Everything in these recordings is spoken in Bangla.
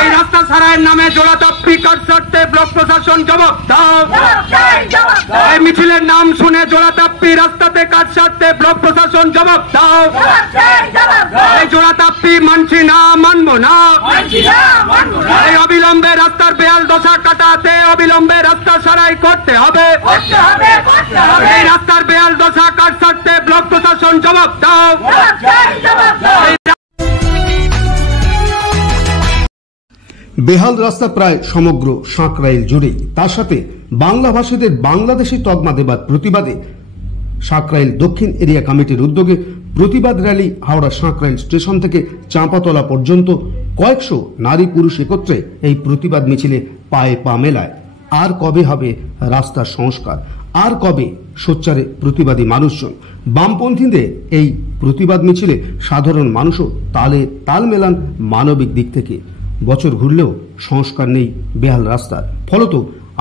এই রাস্তা সারাইয়ের নামে জোড়াতাপ্পি কাটছাড়তে ব্লক প্রশাসন জবাব দাও। এই মিছিলের নাম শুনে জোড়াতাপ্পি রাস্তাতে কাটছাড়তে ব্লক প্রশাসন জবাব দাও। এই জোড়াতাপ্পি মানছি না, মানবো না। এই অবিলম্বে রাস্তার বেহাল দশা কাটাতে অবিলম্বে রাস্তা সারাই করতে হবে। এই রাস্তার বেহাল দশা কাটছাড়তে ব্লক প্রশাসন জবাব দাও। বেহাল রাস্তা প্রায় সমগ্র সাঁকরাইল জুড়ে, তার সাথে বাংলাভাষীদের বাংলাদেশি তকমা দেবার প্রতিবাদে সাঁকরাইল দক্ষিণ এরিয়া কমিটির উদ্যোগে প্রতিবাদ র্যালি হাওড়া সাঁকরাইল স্টেশন থেকে চাঁপাতলা পর্যন্ত কয়েকশো নারী পুরুষ একত্রে এই প্রতিবাদ মিছিলে পায়ে পা মেলায়। আর কবে হবে রাস্তার সংস্কার, আর কবে সোচ্চারে প্রতিবাদী মানুষজন? বামপন্থীদের এই প্রতিবাদ মিছিলে সাধারণ মানুষও তালে তাল মেলান মানবিক দিক থেকে। বছর ঘুরলেও সংস্কার নেই বেহাল রাস্তার, ফলত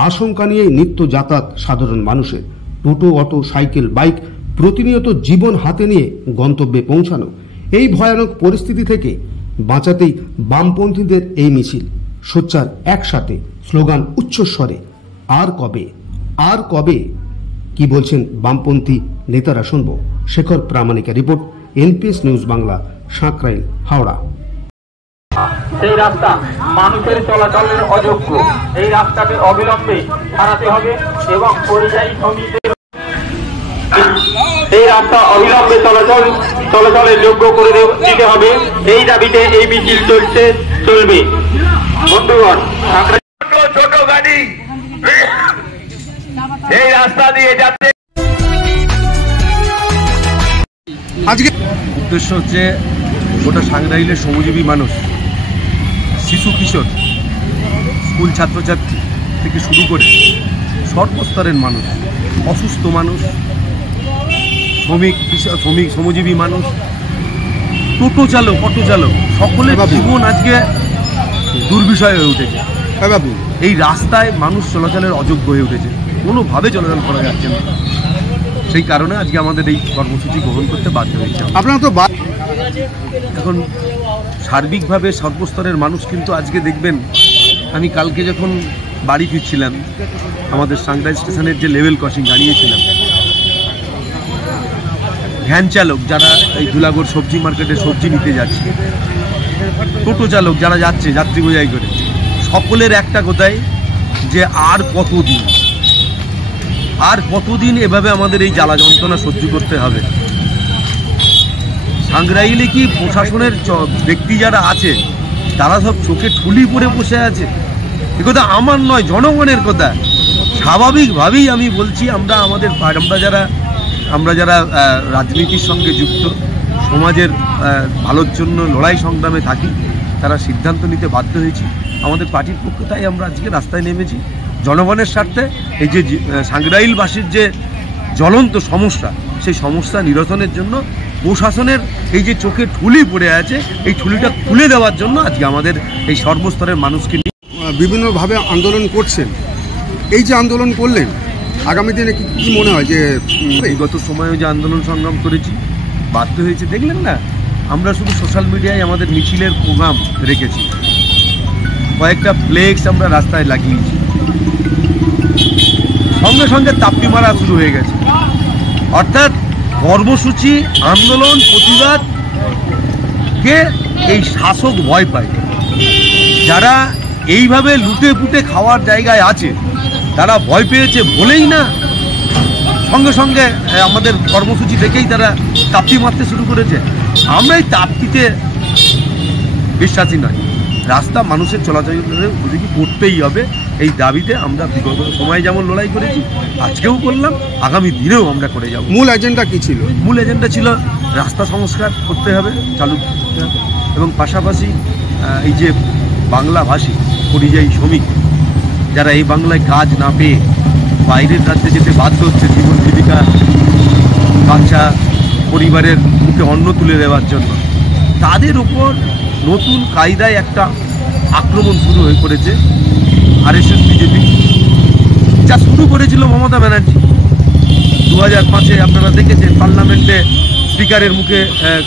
আশঙ্কা নিয়ে নিত্য যাতায়াত সাধারণ মানুষের। টোটো, অটো, সাইকেল, বাইক প্রতিনিয়ত জীবন হাতে নিয়ে গন্তব্যে পৌঁছানো। এই ভয়ানক পরিস্থিতি থেকে বাঁচাতেই বামপন্থীদের এই মিছিল। সোচ্চার একসাথে, স্লোগান উচ্চস্বরে, আর কবে, আর কবে। কি বলছেন বামপন্থী নেতারা শুনবো। শেখর প্রামাণিকের report, NPS news Bangla, Sankrail, Howrah. সেই রাস্তা মানুষের চলাচলের অযোগ্য, এই রাস্তাকে অবিলম্বে সারাতে হবে এবং পরিযায়ী শ্রমিকদের এই রাস্তা অবিলম্বে চলাচলের যোগ্য করে দিতে হবে। এই দাবিতে এই মিছিল চলবে। বন্ধুগণ, ছোট গাড়ি এই রাস্তা দিয়ে যাচ্ছে। আজকে উদ্দেশ্য হচ্ছে গোটা সাঁকরাইলের শ্রমজীবী মানুষ, শিশু কিশোর, স্কুল ছাত্রছাত্রী থেকে শুরু করে সর্বস্তরের মানুষ, অসুস্থ মানুষ, শ্রমজীবী মানুষ, টোটো চালক, অটো চালক, সকলের জীবন আজকে দুর্বিষয় হয়ে উঠেছে। এই রাস্তায় মানুষ চলাচলের অযোগ্য হয়ে উঠেছে, কোনোভাবে চলাচল করা যাচ্ছে না। সেই কারণে আজকে আমাদের এই কর্মসূচি গ্রহণ করতে বাধ্য হয়েছে। আপনারা তো এখন সার্বিকভাবে সর্বস্তরের মানুষ কিন্তু আজকে দেখবেন, আমি কালকে যখন বাড়ি ফিরছিলাম, আমাদের সাঁকরাইল স্টেশনের যে লেভেল ক্রসিং দাঁড়িয়েছিলাম, ভ্যান চালক যারা এই ধুলাগড় সবজি মার্কেটে সবজি নিতে যাচ্ছে, টোটো চালক যারা যাচ্ছে যাত্রী বোঝাই করে, সকলের একটা কথাই যে আর কতদিন এভাবে আমাদের এই জ্বালা যন্ত্রণা সহ্য করতে হবে। সাঁকরাইলে কি প্রশাসনের ব্যক্তি যারা আছে তারা সব চোখে ঠুলি পরে বসে আছে? এ কথা আমার নয়, জনগণের কথা। স্বাভাবিকভাবেই আমি বলছি, আমরা যারা রাজনীতির সঙ্গে যুক্ত, সমাজের ভালোর জন্য লড়াই সংগ্রামে থাকি, তারা সিদ্ধান্ত নিতে বাধ্য হয়েছি। আমাদের পার্টির পক্ষ তাই আমরা আজকে রাস্তায় নেমেছি জনগণের স্বার্থে। এই যে সাঁকরাইলবাসীর যে জ্বলন্ত সমস্যা, সেই সমস্যা নিরসনের জন্য প্রশাসনের এই যে চোখে ঠুলি পড়ে আছে, এই ঠুলিটা খুলে দেওয়ার জন্য আজকে আমাদের এই সর্বস্তরের মানুষকে নিয়ে বিভিন্নভাবে আন্দোলন করছেন। এই যে আন্দোলন করলেন, আগামী দিনে কি মনে হয় যে বিগত সময়েও যে আন্দোলন সংগ্রাম করেছি, বাধ্য হয়েছে? দেখলেন না, আমরা শুধু সোশ্যাল মিডিয়ায় আমাদের মিছিলের প্রোগ্রাম রেখেছি, কয়েকটা ফ্লেক্স আমরা রাস্তায় লাগিয়েছি, সঙ্গে সঙ্গে তাপ্পি মারা শুরু হয়ে গেছে। অর্থাৎ কর্মসূচি, আন্দোলন, প্রতিবাদকে এই শাসক ভয় পায়। যারা এইভাবে লুটে পুটে খাওয়ার জায়গায় আছে, তারা ভয় পেয়েছে বলেই না সঙ্গে সঙ্গে আমাদের কর্মসূচি দেখেই তারা তাপ্পি মারতে শুরু করেছে। আমরা এই তাপ্পিতে বিশ্বাসী নয়। রাস্তা মানুষের চলাচলের উপযোগী করতেই হবে, এই দাবিতে আমরা বিগত সময় যেমন লড়াই করেছি, আজকেও করলাম, আগামী দিনেও আমরা করে যাব। মূল এজেন্ডা কি ছিল? মূল এজেন্ডা ছিল রাস্তা সংস্কার করতে হবে, চালু করতে হবে, এবং পাশাপাশি এই যে বাংলাভাষী পরিযায়ী শ্রমিক যারা এই বাংলায় কাজ না পেয়ে বাইরের রাজ্যে যেতে বাধ্য হচ্ছে জীবন জীবিকা, বাচ্চা, পরিবারের মুখে অন্ন তুলে দেওয়ার জন্য, তাদের উপর নতুন কায়দায় একটা আক্রমণ শুরু হয়ে পড়েছে আরএসএস বিজেপি। যা শুরু করেছিল মমতা ব্যানার্জি 2005-এ, আপনারা দেখেছেন পার্লামেন্টে স্পিকারের মুখে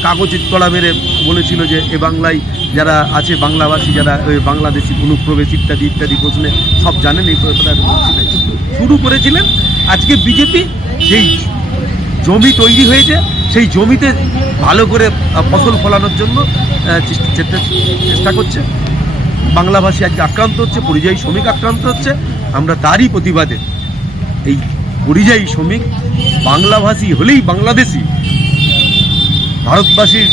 কাগজের তলা মেরে বলেছিল যে এ বাংলায় যারা আছে বাংলাভাষী যারা বাংলাদেশি অনুপ্রবেশ ইত্যাদি ইত্যাদি প্রশ্নে সব জানেন এই কথাটা শুরু করেছিলেন। আজকে বিজেপি সেই জমি তৈরি হয়েছে, সেই জমিতে ভালো করে ফসল ফলানোর জন্য চেষ্টা করছে। বাংলাভাষী আজকে আক্রান্ত হচ্ছে, পরিযায়ী শ্রমিক আক্রান্ত হচ্ছে। আমরা তারই প্রতিবাদে এই পরিযায়ী শ্রমিক বাংলাভাষী হলেই বাংলাদেশি ভারতবাসীর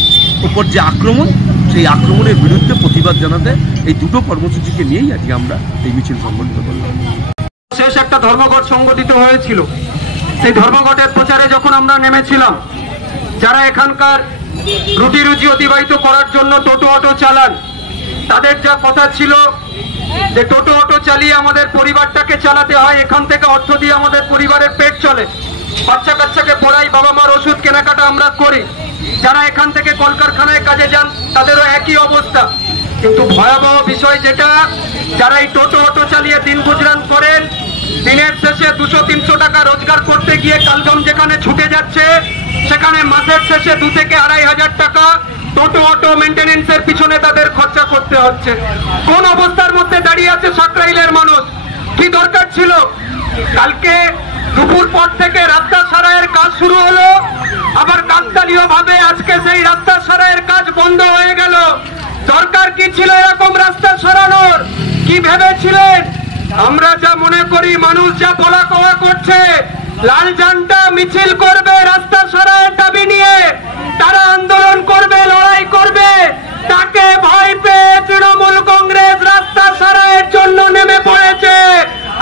উপর যে আক্রমণ, সেই আক্রমণের বিরুদ্ধে প্রতিবাদ জানাতে এই দুটো কর্মসূচিকে নিয়েই আজকে আমরা এই মিছিল সংগঠিত করলাম। শেষ একটা ধর্মঘট সংগঠিত হয়েছিল, সেই ধর্মঘটের প্রচারে যখন আমরা নেমেছিলাম, যারা এখানকার রুটি রুজি অতিবাহিত করার জন্য টোটো অটো চালান, তাদের যা কথা ছিল যে টোটো অটো চালিয়ে আমাদের পরিবারটাকে চালাতে হয়, এখান থেকে অর্থ দিয়ে আমাদের পরিবারের পেট চলে, বাচ্চা কাচ্চাকে পড়াই, বাবা মার ওষুধ কেনাকাটা আমরা করি। যারা এখান থেকে কলকারখানায় কাজে যান তাদেরও একই অবস্থা। কিন্তু ভয়াবহ বিষয় যেটা, যারা এই টোটো অটো চালিয়ে দিন গুজরান করেন, দিনের শেষে 200-300 টাকা রোজগার করতে গিয়ে কালজম যেখানে ছুটে যাচ্ছে, সেখানে মাসের শেষে 2 থেকে 2,500 টাকা টোটো অটো মেনটেনেন্সের পিছনে তাদের খরচা করতে হচ্ছে। কোন অবস্থার মধ্যে দাঁড়িয়ে আছে সাকরাইলের মানুষ? কি দরকার ছিল? কালকে দুপুর পর থেকে রাস্তা সারাইয়ের কাজ শুরু হলো, আবার কাকতালীয় ভাবে আজকে সেই রাস্তা সারাইয়ের কাজ বন্ধ হয়ে গেল। দরকার কি ছিল এরকম রাস্তা সরানোর? কি ভেবেছিলেন? আমরা যা মনে করি, মানুষ যা বলা কওয়া করছে, লাল ঝান্ডা মিছিল করবে রাস্তা সরাইয়ের দাবি নিয়ে, তারা আন্দোলন করবে, লড়াই করবে, তাকে ভয় পেয়ে তৃণমূল কংগ্রেস রাস্তা সরাইয়ের জন্য নেমে পড়েছে।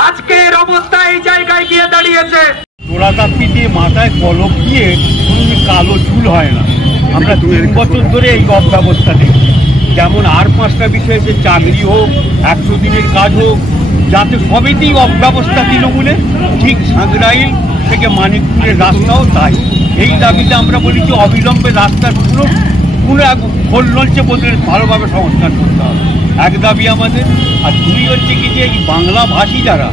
আজকের অবস্থা এই জায়গায় গিয়ে দাঁড়িয়েছে। জোড়াতাপ্পি দিয়ে মাথায় কলম দিয়ে কোনো কালো চুল হয় না। আমরা 2 বছর ধরে এই অব্যবস্থা দেখি। যেমন আর 5টা বিষয়, যে চাকরি হোক, 100 দিনের কাজ হোক, যাতে সবেতেই অব্যবস্থা তৃণমূলে, ঠিক সাঁকরাইল থেকে মানিকপুরের রাস্তাও তাই। এই দাবিতে আমরা বলি যে অবিলম্বে রাস্তার পুরো এক খোল নলচে বদলে ভালোভাবে সংস্কার করতে হবে, এক দাবি আমাদের। আর 2 হচ্ছে কি, যে এই বাংলাভাষী যারা,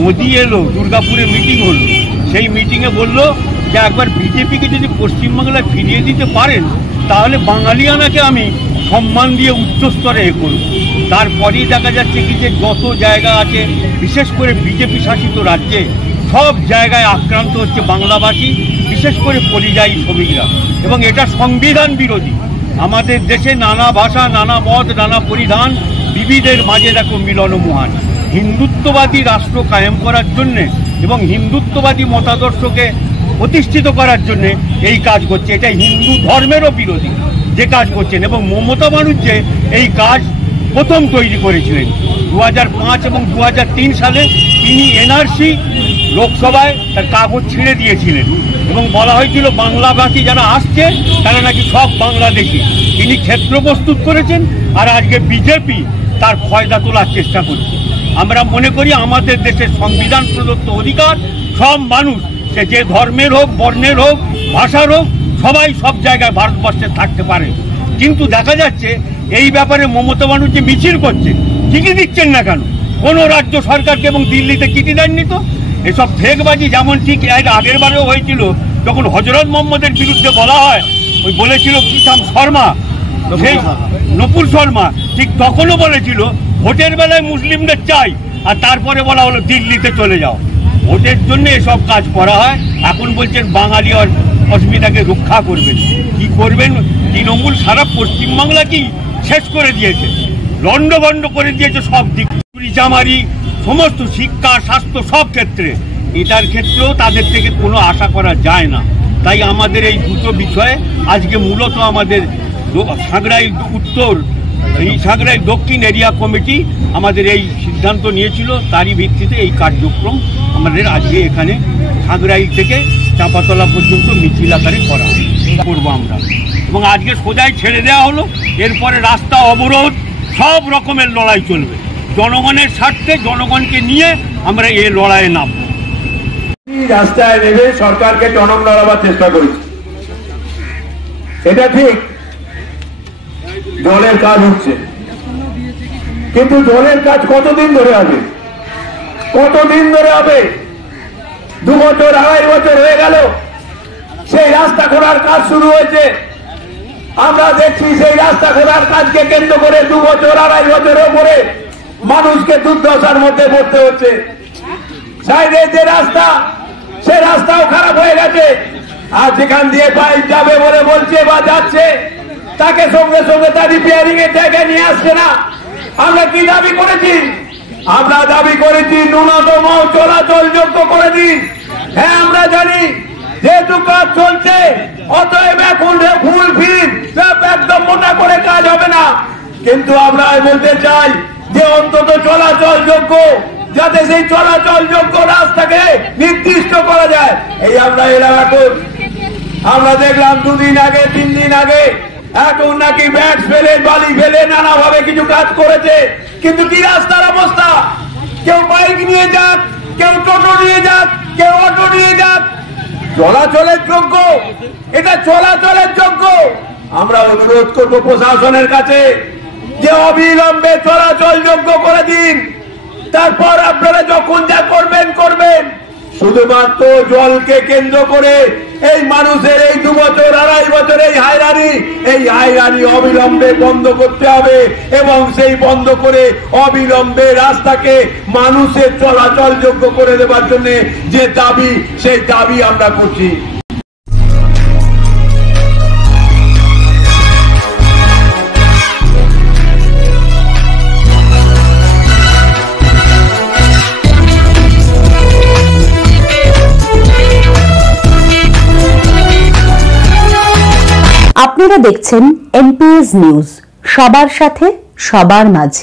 মোদি এলো, দুর্গাপুরে মিটিং হলো, সেই মিটিংয়ে বললো যে একবার বিজেপিকে যদি পশ্চিমবাংলায় ফিরিয়ে দিতে পারেন, তাহলে বাঙালিয়ানাকে আমি সম্মান দিয়ে উচ্চস্তরে করব। তারপরেই দেখা যাচ্ছে কি, যে যত জায়গা আছে, বিশেষ করে বিজেপি শাসিত রাজ্যে, সব জায়গায় আক্রান্ত হচ্ছে বাংলাভাষী, বিশেষ করে পরিযায়ী শ্রমিকরা। এবং এটা সংবিধান বিরোধী। আমাদের দেশে নানা ভাষা, নানা মত, নানা পরিধান, বিবিধের মাঝে দেখো মিলন মহান। হিন্দুত্ববাদী রাষ্ট্র কায়েম করার জন্যে এবং হিন্দুত্ববাদী মতাদর্শকে প্রতিষ্ঠিত করার জন্যে এই কাজ করছে। এটা হিন্দু ধর্মেরও বিরোধী যে কাজ করছেন। এবং মমতা ব্যানার্জি এই কাজ প্রথম তৈরি করেছিলেন 2005 এবং 2003 সালে। তিনি এনআরসি লোকসভায় তার কাগজ ছিঁড়ে দিয়েছিলেন এবং বলা হয়েছিল বাংলাভাষী যারা আসছে তারা নাকি সব বাংলাদেশি। তিনি ক্ষেত্র প্রস্তুত করেছেন, আর আজকে বিজেপি তার ফয়দা তোলার চেষ্টা করছে। আমরা মনে করি আমাদের দেশের সংবিধান প্রদত্ত অধিকার, সব মানুষ, সে যে ধর্মের হোক, বর্ণের হোক, ভাষার হোক, সবাই সব জায়গায় ভারতবর্ষে থাকতে পারে। কিন্তু দেখা যাচ্ছে এই ব্যাপারে মমতা ব্যানার্জি মিছিল করছে, চিঠি দিচ্ছেন না কেন? কোনো রাজ্য সরকারকে এবং দিল্লিতে চিঠি দেননি তো। এসব ফেকবাজি যেমন ঠিক আগের বারেও হয়েছিল, যখন হজরত মোহাম্মদের বিরুদ্ধে বলা হয়, ওই বলেছিল কি নাম, শর্মা, সেই নকুল শর্মা, ঠিক তখনও বলেছিল ভোটের বেলায় মুসলিমদের চাই, আর তারপরে বলা হলো দিল্লিতে চলে যাও। ভোটের জন্য এসব কাজ করা হয়। এখন বলছেন বাঙালি আর অস্মিতাকে রক্ষা করবেন। কি করবেন? তৃণমূল সারা পশ্চিমবাংলা কি শেষ করে দিয়েছে, লন্ডভন্ড করে দিয়েছে সব দিক, চামারি, সমস্ত শিক্ষা, স্বাস্থ্য, সব ক্ষেত্রে। এটার ক্ষেত্রেও তাদের থেকে কোনো আশা করা যায় না। তাই আমাদের এই দুটো বিষয়ে আজকে মূলত আমাদের সাঁকরাইল উত্তর, এই সাঁকরাইল দক্ষিণ এরিয়া কমিটি আমাদের এই সিদ্ধান্ত নিয়েছিল। তারই ভিত্তিতে এই কার্যক্রম আমাদের আজকে এখানে সাঁকরাইল থেকে চাপাতলা পর্যন্ত মিছিল আকারে করা করবো আমরা। এবং আজকে সোজাই ছেড়ে দেওয়া হলো, এরপরে রাস্তা অবরোধ, সব রকমের লড়াই চলবে। জনগণের স্বার্থে, জনগণকে নিয়ে আমরা এই লড়াইয়ে নামব। রাস্তায় নেমে সরকারকে টনক লড়াবার চেষ্টা করেছি, এটা ঠিক। জলের কাজ হচ্ছে, কিন্তু জলের কাজ কতদিন ধরে হবে? কতদিন ধরে হবে? 2 বছর, 2.5 বছর হয়ে গেল, সেই রাস্তা খোঁড়ার কাজ শুরু হয়েছে। আমরা দেখছি সেই রাস্তা খোঁড়ার কাজকে কেন্দ্র করে 2 বছর 2.5 বছরের উপরে মানুষকে দুর্দশার মধ্যে পড়তে হচ্ছে। সাইডে যে রাস্তা, সে রাস্তাও খারাপ হয়ে গেছে। আর যেখান দিয়ে পাইপ যাবে বলে বলছে বা যাচ্ছে, তাকে সঙ্গে সঙ্গে তার রিপেয়ারিং এর জায়গায় নিয়ে আসছে না। আমরা কি দাবি করেছি? আমরা দাবি করেছি ন্যূনতম চলাচল যোগ্য করে দিন। হ্যাঁ, আমরা জানি যেহেতু কাজ চলছে, অতএব এখন ফুল ফিট একদম মোটা করে কাজ হবে না, কিন্তু আমরা বলতে চাই যে অন্তত চলাচল যোগ্য, যাতে সেই চলাচল যোগ্য রাস্তাকে নির্দিষ্ট করা যায়। এই আমরা আমরা দেখলাম 2 দিন আগে 3 দিন আগে এখন নাকি ব্যাগ ফেলে বালি ফেলে নানাভাবে কিছু কাজ করেছে, কিন্তু কি রাস্তার অবস্থা? কেউ বাইক নিয়ে যাক, কেউ টোটো নিয়ে যাক, কেউ অটো নিয়ে যাক, চলাচলের যোগ্য, এটা চলাচলের যোগ্য। আমরা অনুরোধ করবো প্রশাসনের কাছে যে অবিলম্বে চলাচল যোগ্য করে দিন। তারপর আপনারা যখন যা করবেন করবেন, শুধুমাত্র জলকে কেন্দ্র করে এই মানুষের এই 2 বছর 2.5 বছর এই হায়রানি অবিলম্বে বন্ধ করতে হবে, এবং সেই বন্ধ করে অবিলম্বে রাস্তাকে মানুষের চলাচল যোগ্য করে দেওয়ার জন্য যে দাবি, সেই দাবি আমরা করছি। আপনারা দেখছেন এনপিএস নিউজ, সবার সাথে সবার মাঝে।